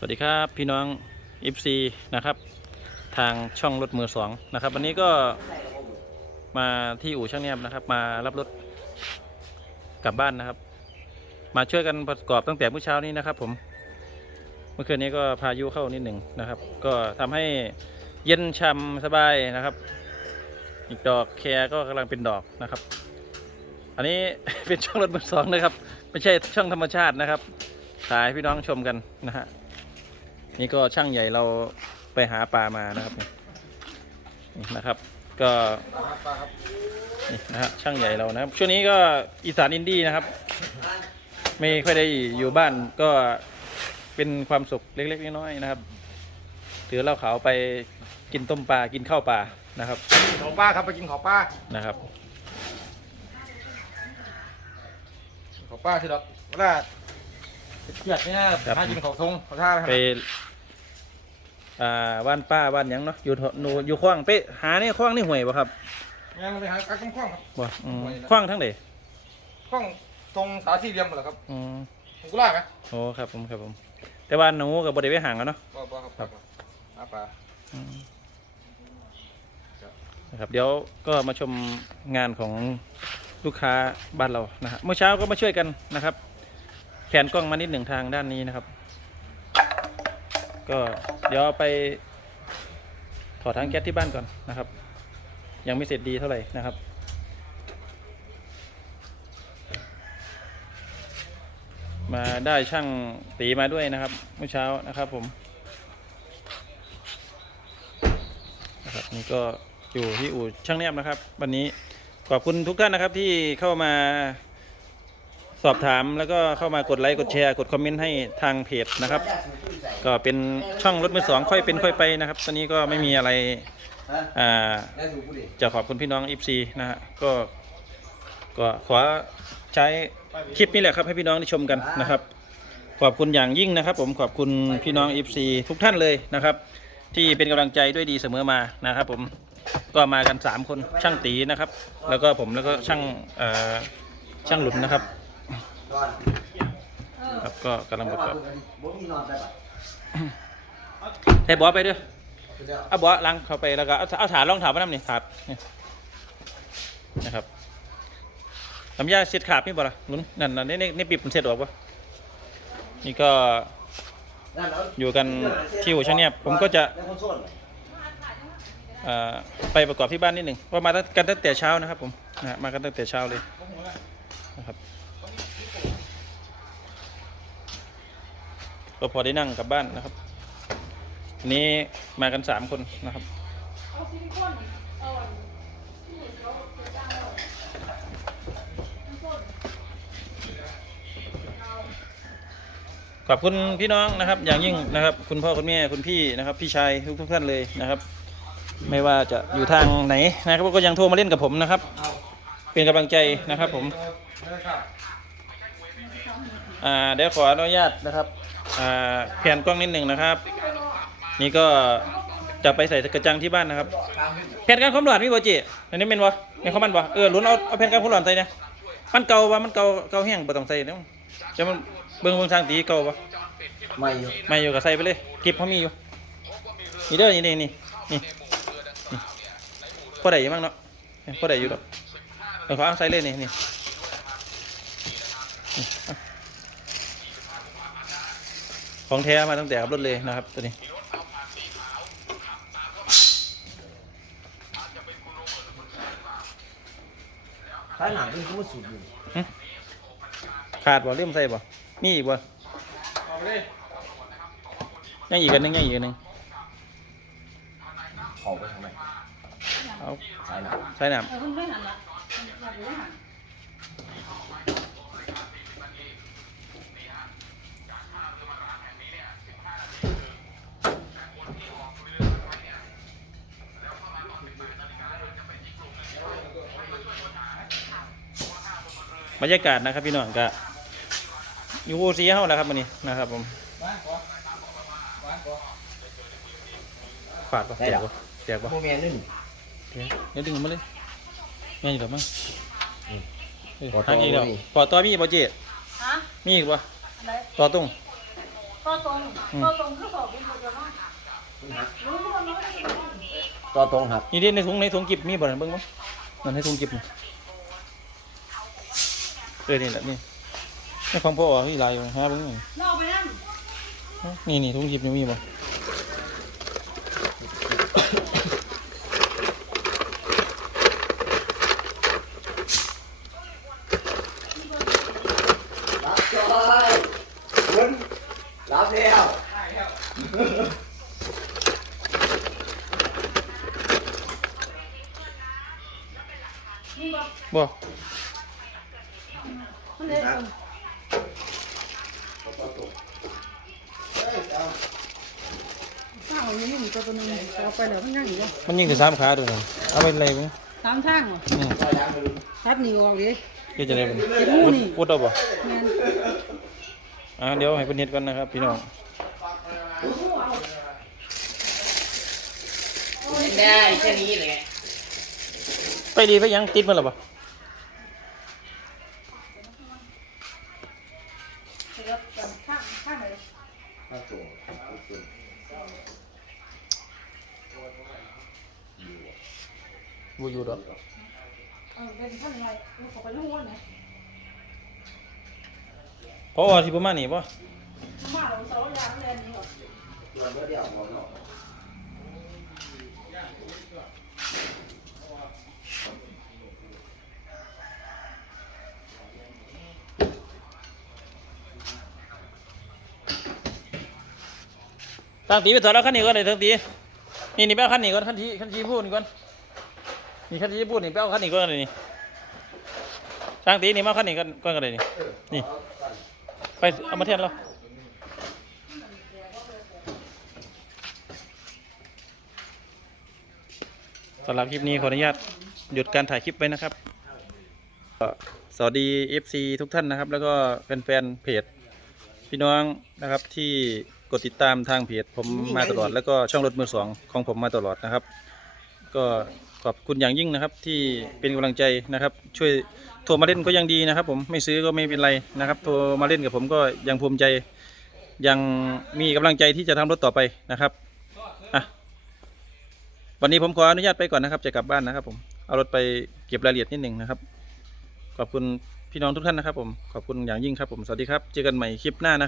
สวัสดีครับพี่น้อง FC นะครับ ทางช่องรถมือสองนะครับ วันนี้ก็มาที่อู่ช่างเนียบนะครับ มารับรถกลับบ้านนะครับ มาช่วยกันประกอบตั้งแต่เมื่อเช้านี้นะครับ ผม เมื่อคืนนี้ก็พายุเข้านิดหนึ่งนะครับ ก็ทำให้เย็นช่ำสบายนะครับ อีกดอกแคร์ก็กำลังเป็นดอกนะครับ อันนี้เป็นช่องรถมือสองนะครับ ไม่ใช่ช่องธรรมชาตินะครับถ่ายพี่น้องชมกันนะฮะ นี่ก็ช่างใหญ่เราไปหาปลามานะครับนี่นี่นะครับ ก็นี่นะฮะช่างใหญ่เรานะครับ ช่วงนี้ก็อีสานอินดี้นะครับ ไม่ค่อยได้อยู่บ้านก็เป็นความสุขเล็ก ๆ น้อยๆนะครับ ถือเหล้าขาวไปกินต้มปลากินข้าวปลานะครับขอป้าครับไปกินขอป้านะครับ ขอป้าสิดอกเวลาเกียดเนี่ยครับหากินของทงขอท่าไป อ่าว่านป้าว่านหยังเนาะอยู่ถหนูอยู่ขว้างไปหานี่ขว้างนี่ห่วยป่ะครับงานเราไปหาอักข้องครับ บ่อืมขว้างทั้งเดข้องตรงสาสี่เหลี่ยมหมดแล้วครับอืมผมกุล่าไหมโอ้ครับผมครับผม แต่ว่าหนูกับบริเวณห่างกันเนาะป้าป้าครับป้าหาปลาอืมนะครับเดี๋ยวก็มาชมงานของลูกค้าบ้านเรานะฮะเมื่อเช้าก็มาช่วยกันนะครับ แผนกล้องมานิดหนึ่งทางด้านนี้นะครับ ก็เดี๋ยวไปถอดทางแก๊สที่บ้านก่อนนะครับ ยังไม่เสร็จดีเท่าไหร่นะครับมาได้ช่างตีมาด้วยนะครับเมื่อเช้านะครับผมนะครับนี่ก็อยู่ที่อู่ช่างเนียบนะครับ วันนี้ขอบคุณทุกท่านนะครับที่เข้ามา สอบถามแล้วก็เข้ามากดไลค์กดแชร์กดคอมเมนต์ให้ทางเพจนะครับ ก็เป็นช่องรถมือสองค่อยเป็นค่อยไปนะครับ ตอนนี้ก็ไม่มีอะไรอ่าจะขอบคุณพี่น้องอีฟซีนะฮะก็ก็ขอใช้คลิปนี้แหละครับให้พี่น้องได้ชมกันนะครับ ขอบคุณอย่างยิ่งนะครับ ผมขอบคุณพี่น้องอีฟซีทุกท่านเลยนะครับ ที่เป็นกำลังใจด้วยดีเสมอมานะครับ ผมก็มากัน 3 คนช่างตีนะครับ แล้วก็ผมแล้วก็ช่างช่างหลุนนะครับ ครับก็กำลังประกอบให้บอสไปด้วยเอาบอสลังเข้าไปแล้วก็เอาเอาถาดรองเท้ามานั่นี่ถาดนี่นะครับทำยาเช็ดขาบนี่บ่ล่ะหนุนนั่นนั่นนี่นี่นี่ปิดมันเช็ดออกปะนี่ก็อยู่กันที่อู่ช่างเนียบผมก็จะเอ่อไปประกอบที่บ้านนิดหนึ่งว่ามากันตั้งแต่เช้านะครับผมนะฮะมากันตั้งแต่เช้าเลยนะครับ ก็พอได้นั่งกลับบ้านนะครับวันนี้มากันสามคนนะครับขอบคุณพี่น้องนะครับ อย่างยิ่งนะครับ คุณพ่อคุณแม่คุณพี่นะครับ พี่ชายทุกทุกท่านเลยนะครับ ไม่ว่าจะอยู่ทางไหนนะครับก็ยังโทรมาเล่นกับผมนะครับ เป็นกำลังใจนะครับผม อ่าเดี๋ยวขออนุญาตนะครับอ่าแผนกล้องนิดหนึ่งนะครับ นี่ก็จะไปใส่กระจังที่บ้านนะครับ แผ่นการความร้อนมีบ่เจอันนี้เป็นบ่เป็นข้าวมันบ่เออลุ้นเอาเอาแผ่นการความร้อนใส่เนี่ยมันเก่าว่ามันเก่าเก่าแห้งบ่ต้องใส่เด้อจะมันเบิ่งเบิ่งทางตีเก่าบ่ไม่อยู่ไม่อยู่กับใส่ไปเลยเก็บเขามีอยู่นี่เด้อนี่นี่นี่นี่นี่พอได้อยู่มั้งเนาะพอได้อยู่ดอกเดี๋ยวเขาเอาใส่เลยนี่นี่นี่เอา ของแท้มาตั้งแต่ขับรถเลยนะครับตัวนี้ท้ายหนังเป็นผู้สูบอยู่ขาดบ่เริ่มใส่บ่มีอีกบ่เอาไปเลยยังอีกอันหนึงยังอีกอันหนึงออกไปทำไมเอาท้ายหนังใส่น้เออเพิ่นไม่หันละอยาก บรรยากาศนะครับพี่น้องก็อยู่โอซีเฮาแหล้วครับวันนี้นะครับผมบ้านก่อนบ้านก่อนฝาดบ่แจกบ่แจกบ่โมเมนต์นึงเดี๋ยวเดี๋ยวดึงมาเลยแม่นอยู่กับมั้งอืมเออต่อทางอีกแล้วต่อมีต่อต่อมีบ่เจฮะมีอีกบ่อะไรต่อตรงก็ก็ตรงก็ตรงคือบอกเป็นคนเดียวเนาะมันหักรู้ว่าน้อยต่อตรงหักนี่ดิในถุงในถุงกิบมีบ่ล่ะเบิ่งบ่นั่นให้ถุงกิบนี่ เออนี่แหละนี่ในของพ่ออ๋อมีหลายอยู่หาเบิ่งนี่เล่าไปนั่งนี่นี่ถุงกิบยังมีบ่รับจอยคุณรับแล้วนี่บอก บ่ มันเลย ข้าวยังมีตัวตัวนึงเอาไปแล้วมันยังอยู่มันยิงแต่สามขาด้วยนะเอาไปอะไรเบิ่งสามทางเหรอนี่ทัดนี่ออกดิ เฮ็ดจะได้บ่เจ็บมือนี่ พูดเอาบ่แม่นอ่าเดี๋ยวให้เพิ่นเฮ็ดก่อนนะครับพี่น้องได้แค่นี้แหละไปดีไปยังติดมันหรอบ่ เดี๋ยวข้างข้างไหน บ่อยู่ดอกเออเป็นข้างไหนลูกเขาไปลูกวันไหนเพราะว่าที่ประมาณนี้บ่ะมาเราเสาร์ยางเรียนี่หรอเดี๋ยวพอเนาะทางตีไปถอดแล้วคันนี้ก่อนเลยทางตีนี่นี่ไปเอาคันนี้ก่อนคันที่คันที่พูดก่อน นี่คันที่พูดนี่ไปเอาคันนี้ก่อนเลยนี่ทางตีนี่มาเอาคันนี้ก่อนก่อนกันเลยนี่นี่ ไปเอามาเทียนเราสำหรับคลิปนี้ขออนุญาตหยุดการถ่ายคลิปไว้นะครับสวัสดี FC ทุกท่านนะครับ แล้วก็แฟนๆเพจพี่น้องนะครับที่กดติดตามทางเพจผมมาตลอด แล้วก็ช่องรถมือสองของผมมาตลอดนะครับ ก็ ขอบคุณอย่างยิ่งนะครับ ที่เป็นกำลังใจนะครับ ช่วยโทรมาเล่นก็ยังดีนะครับ ผมไม่ซื้อก็ไม่เป็นไรนะครับโทรมาเล่นกับผมก็ยังภูมิใจ ยังมีกำลังใจที่จะทำรถต่อไปนะครับอะวันนี้ผมขออนุญาตไปก่อนนะครับจะกลับบ้านนะครับ ผมเอารถไปเก็บรายละเอียดนิดหนึ่งนะครับ ขอบคุณพี่น้องทุกท่านนะครับ ผมขอบคุณอย่างยิ่งครับ ผมสวัสดีครับเจอกันใหม่คลิปหน้านะครับ